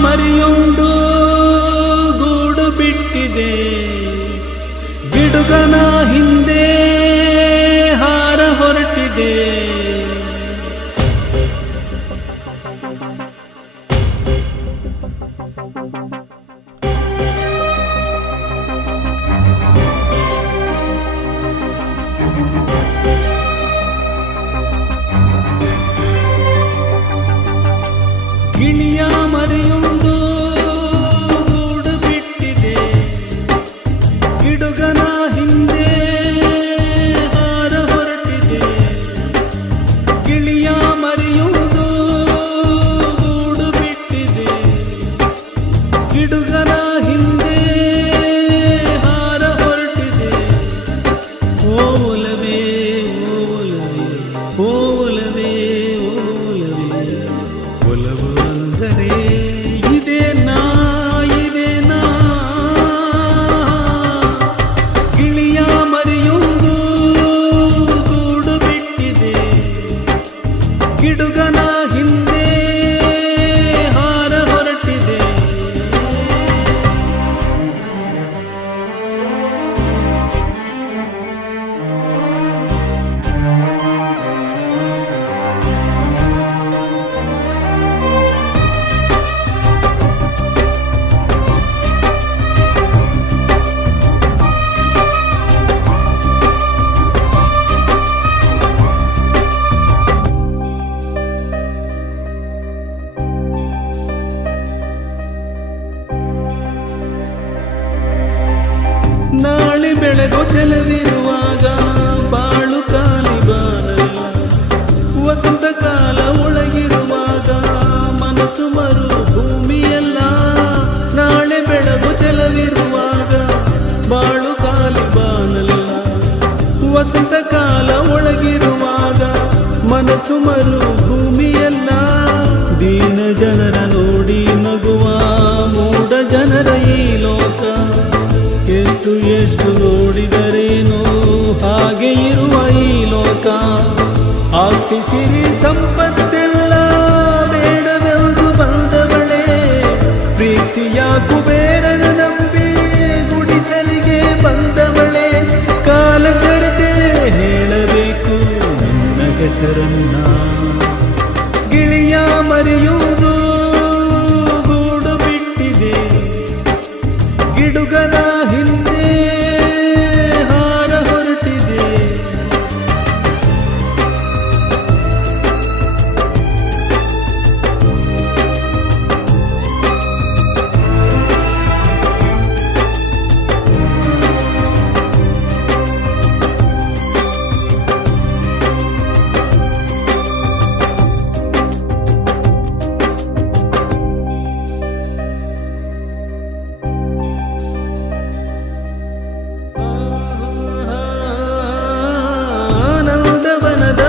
ಮರಿಯೊಂದು ಗೂಡು ಬಿಟ್ಟಿದೆ, ಗಿಡುಗನ ಹಿಂದೆ ಹಾರ ಹೊರಟಿದೆ. ಗಿಳಿಯ ಮರಿಯೊಂದು ಗೂಡು ಬಿಟ್ಟಿದೆ, ಗಿಡುಗನ ಹಿಂದೆ ಹಾರ ಹೊರಟಿದೆ. ಗಿಳಿಯ ಮರಿಯೊಂದು ಗೂಡು ಬಿಟ್ಟಿದೆ, ಗಿಡುಗನ ಹಿಂದೆ ಹಾರ ಹೊರಟಿದೆ. ಓಲವೇ ಓಲವೇ ಓಲವೇ ಓಲವೇ ಒಲವು ಅಂದರೆ ಇದೇನಾ ಇದೇನಾ. ಗಿಳಿಯ ಮರಿಯೊಂದು ಗೂಡು ಬಿಟ್ಟಿದೆ, ಗಿಡುಗನ ಹಿಂದೆ ಹಾರ ಹೊರಟಿದೆ. ನಾಳೆ ಬೆಳಗು ಚೆಲವಿರುವಾಗ ಬಾಳು ಕಾಲಿ ಬಾರಲ್ಲ, ವಸಂತ ಕಾಲ ಒಳಗಿರುವಾಗ ಮನಸ್ಸು ಮರು ಭೂಮಿಯಲ್ಲ. ನಾಳೆ ಬೆಳಗು ಚೆಲವಿರುವಾಗ ಬಾಳು ಕಾಲಿ ಬಾನಲ್ಲ, ವಸಂತ ಕಾಲ ಒಳಗಿರುವಾಗ ಮನಸ್ಸು ಮರು ಭೂಮಿಯಲ್ಲ. ದೀನ ಜನರ ನೋಡಿ ನಗುವ ಮೂಢ ಜನರ ಈ ಲೋಕ, ಎಷ್ಟು ಎಷ್ಟು ನೋಡಿದರೇನು ಹಾಗೆ ಇರುವ ಈ ಲೋಕ. ಆಸ್ತಿ ಸಿರಿ ಸಂಪತ್ತೆಲ್ಲ ಬೇಡವೆಂದು ಬಂದವಳೆ, ಪ್ರೀತಿಯ ಕುಬೇರನ ನಂಬಿ ಗುಡಿಸಲಿಗೆ ಬಂದವಳೆ. ಕಾಲಚರತೆ ಹೇಳಬೇಕು ನಿನ್ನ ಹೆಸರನ್ನ. ಗಿಳಿಯ ಮರೆಯುವುದು ಗೂಡು ಬಿಟ್ಟಿದೆ, ಗಿಡುಗನ ಹಿಂದೆ ಹಾರ ಹೊರಟಿದೆ.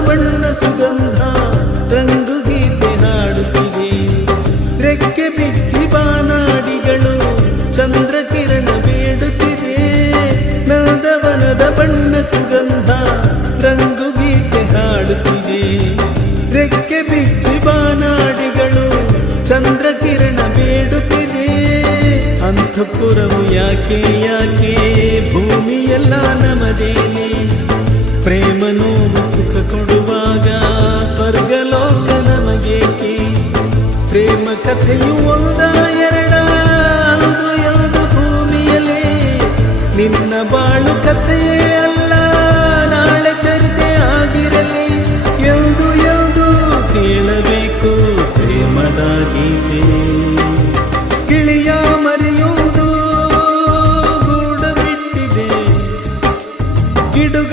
ಬಣ್ಣ ಸುಗಂಧ ರಂಗು ಗೀತೆ ಹಾಡುತ್ತಿದೆ, ರೆಕ್ಕೆ ಬಿಚ್ಚಿ ಬಾನಾಡಿಗಳು ಚಂದ್ರ ಕಿರಣ ಬೇಡುತ್ತಿದೆ. ನಂದವನದ ಬಣ್ಣ ಸುಗಂಧ ರಂಗು ಗೀತೆ ಹಾಡುತ್ತಿದೆ, ರೆಕ್ಕೆ ಬಿಚ್ಚಿ ಬಾನಾಡಿಗಳು ಚಂದ್ರ ಕಿರಣ ಬೇಡುತ್ತಿದೆ. ಅಂತಃಪುರವು ಯಾಕೆ ಯಾಕೆ ಭೂಮಿಯೆಲ್ಲ ನಮದೇನೆ, ಪ್ರೇಮ ನೋವು ಸುಖ ಕೊಡುವಾಗ ಸ್ವರ್ಗಲೋಕ ನಮಗೇಕೆ. ಪ್ರೇಮ ಕಥೆಯು ಒಂದ ಎರಡ ಅದು ಯಾವುದು ಭೂಮಿಯಲೇ, ನಿನ್ನ ಬಾಳು ಕಥೆಯೇ ಅಲ್ಲ ನಾಳೆ ಚರಿತೆ ಆಗಿರಲಿ. ಎಂದು ಎಂದು ಕೇಳಬೇಕು ಪ್ರೇಮದ ಗೀತೆ. ಗಿಳಿಯ ಮರೆಯುವುದು ಗೂಡು ಬಿಟ್ಟಿದೆ, ಗಿಡುಗ